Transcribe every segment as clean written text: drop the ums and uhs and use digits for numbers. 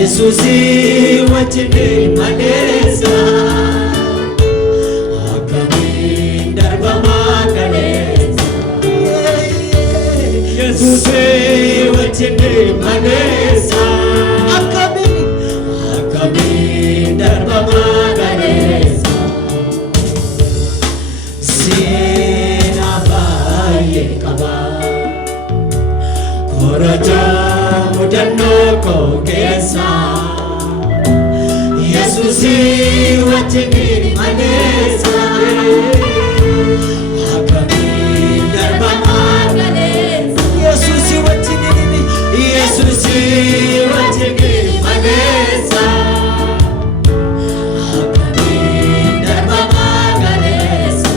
Yesusi wajjini maleessa akkamiin darbamaa galeessa Yesusi wajjini maleessa akkamiin darbamaa galeessa Seena baay'ee qaba korojoo mudannoo koo keessa Yesusi wajjini maleessa akkamiin darbamaa galeessa Yesusi wajjini maleessa akkamiin darbamaa galeessa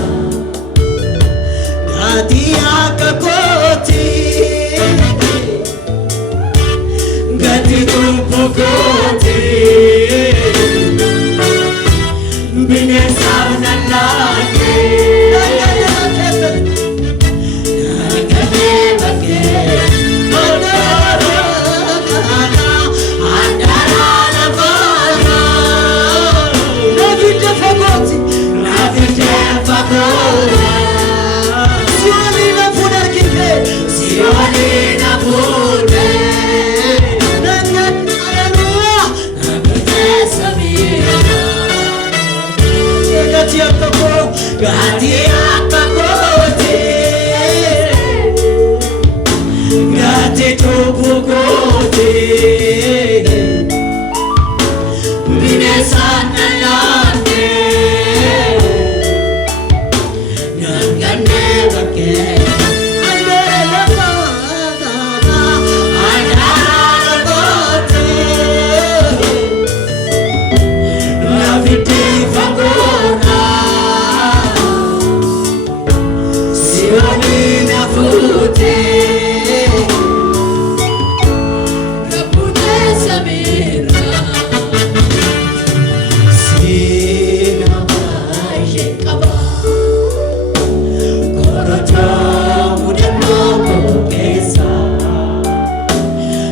Gati akka kooti Gati kubbu kooti bineensaaf nallaate Naanganee bakkee Andaraa lafaarra Naafidde fagooti Siyooni na fuudhe argite Siyooni na fuudhe Gati akka kooti Gati kubbu kooti bineensaaf nallaate Naanganee bakkee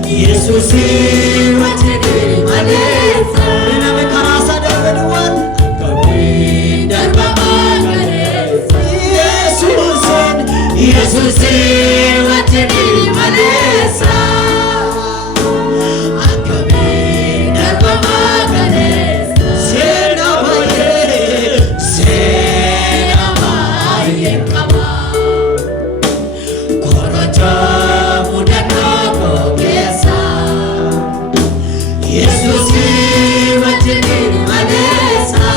Yesusi wajjini maleessa Nama karaasa darbeewwan akkamiin darbamaa galeessa Yesusi wajjini maleessa akkamiin darbamaa galeessa Seena baay'ee qaba korojoo mudannoo koo keessa Yesusi wajjini maleessa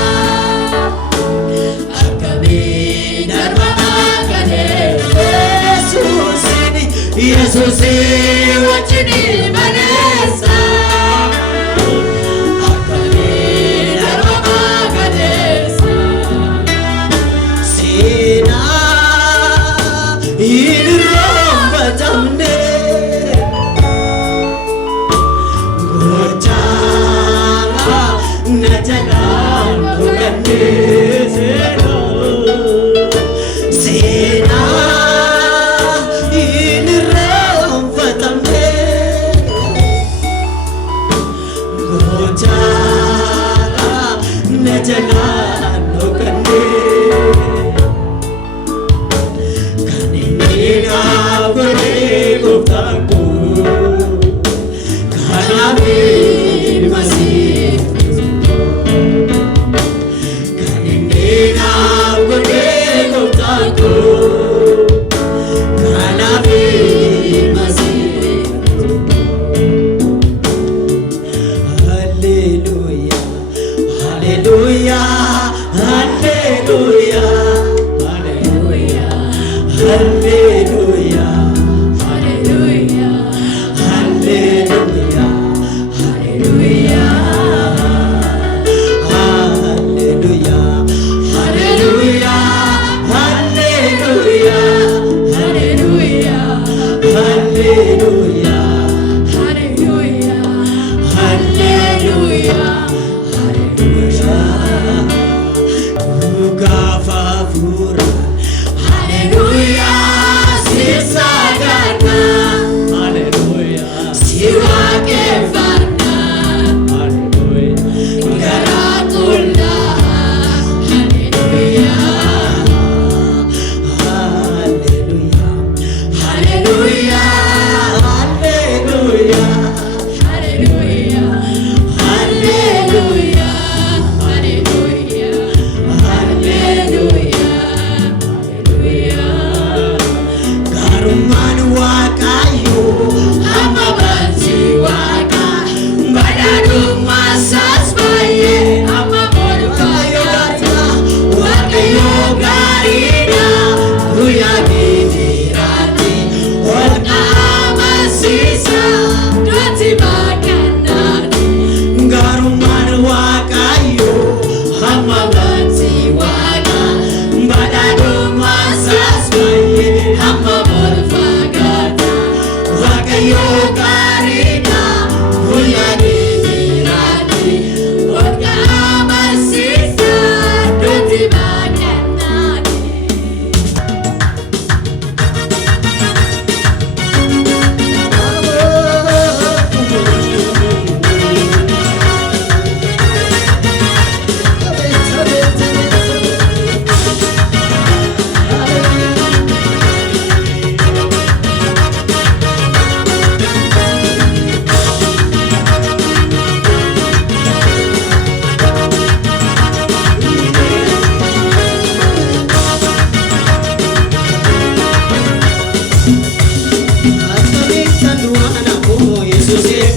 akkamiin darbamaa galeessa Yesusi wajjini maleessa akkamiin darbamaa galeessa Seenaa hin irraanfatamne Najalaan dhugannee seenaa hin irraanfatamne gochaa najalaan dhugannee kan inni naaf godhee gooftaan koo kanaaf masiif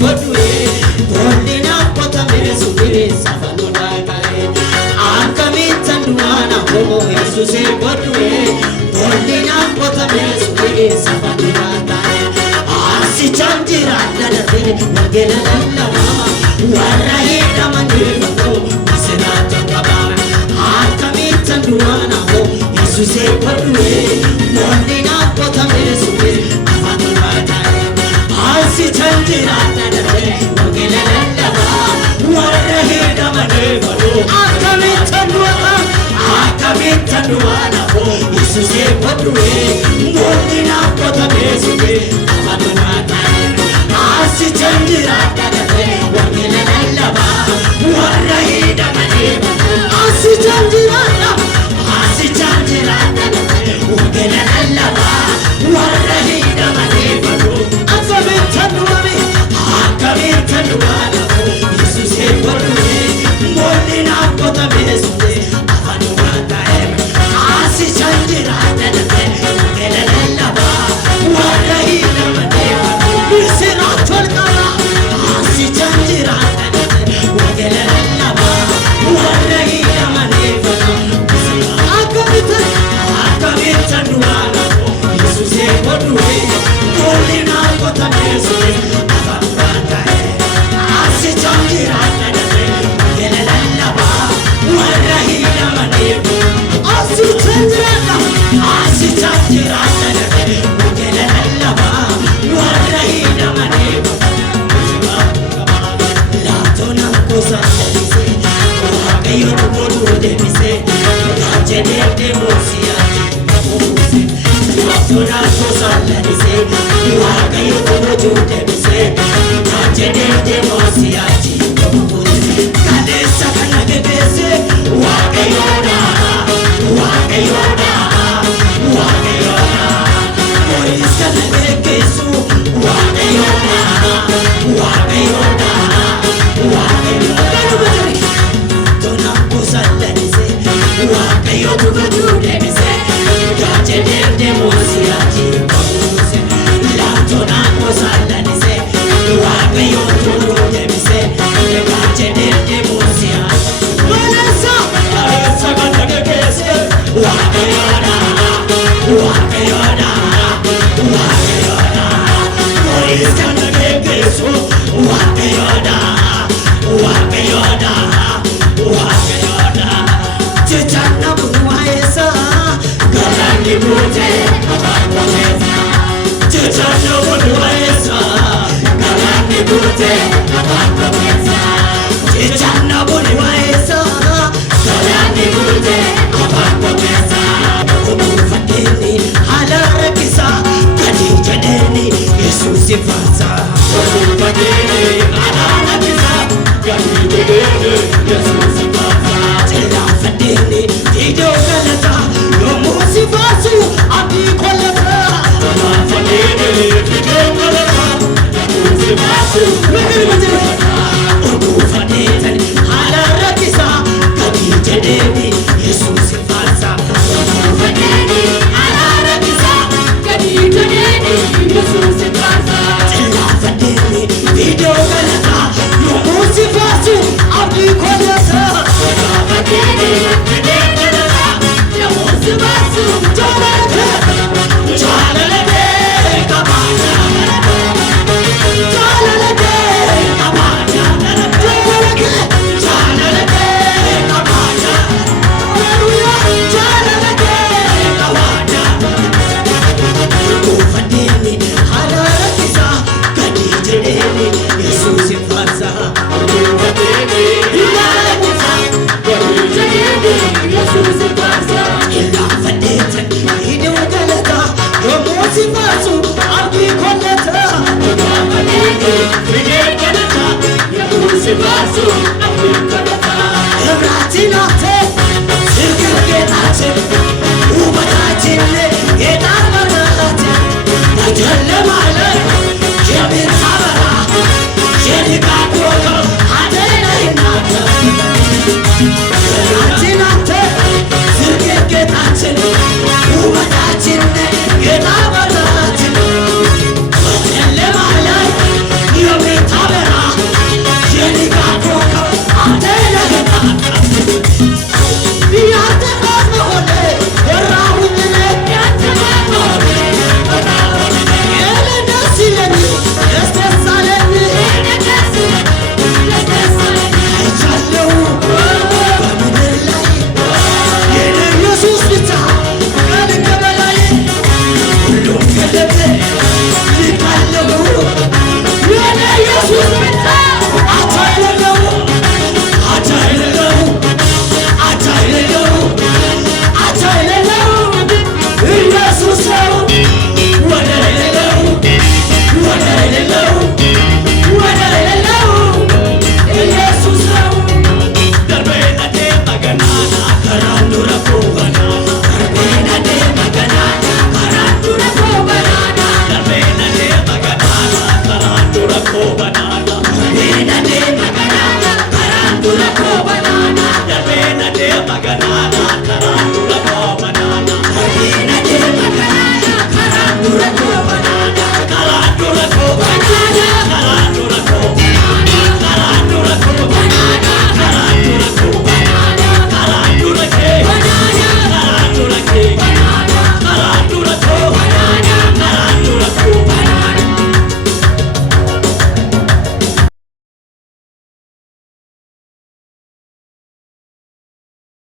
godhuwe bollina qotamee sumire safanudha ka'e akkamitti du'aana homo Yesuuse godhuwe bollina qotamee sumire safanudha ka'e asi chanjira dadhabe wangeela lallabaa warra hidhamanii bakoo misiraata qabaa akkamitti du'aana homo Yesuuse godhuwe bollina qotamee sumire safanudha ka'e asi chanjira dadhabe wangeela lallabaa warra hidhamanii bakoo akkamitti du'aana homo Yesuuse godhuwe bollina qotamee sumire safanudha ka'e asi chanjira dadhabe wangeela lallabaa warra hidhamanii bakoo asi chanjira dadhabe wangeela lallabaa warra hidhamanii bakoo akkamitti du'aana homo Yesuuse godhuwe bollina qotamee sumire safanudha ka'e asi chanjira dadhabe wangeela lallabaa warra hidhamanii bakoo misiraata qabaa asi chanjira dadhabe wangeela lallabaa warra hidhamanii bakoo akkamitti du'aana homo Yesuuse godhuwe bollina qotamee sumire safanudha ka'e asi chanjira dadhabe wangeela lallabaa warra hidhamanii bakoo asi chanjira dadhabe wangeela lallabaa warra hidhamanii bakoo laatona gosa jallisee waaqayyo godhuu deebisee jedhee deemuusiyaati babuuse laatona gosa jallisee waaqayyo godhuu deebisee jedhee deemuusiyaati babuuse kaleessa kana gegeessee waaqayyoodha waaqayyoodha waaqayyoodha boris kana gegeessu waaqayyoodha waaqayyoodha waaqayyoodha tona gosa jallisee waaqayyo godhuu deebisee jedhee deemuusiyaati babuuse laatona gosa jallisee waaqayyo godhuu deebisee jedhee deemuusiyaati kaleessa kana gegeessee waaqayyoodha waaqayyoodha waaqayyoodha boris kana gegeessu waaqayyoodha waaqayyoodha waaqayyoodha jechanna bu'aayesa galaanni buutee afaan qomeessa jechanna bu'aayesa galaanni buutee afaan qomeessa jechanna bu'aayesa galaanni buutee afaan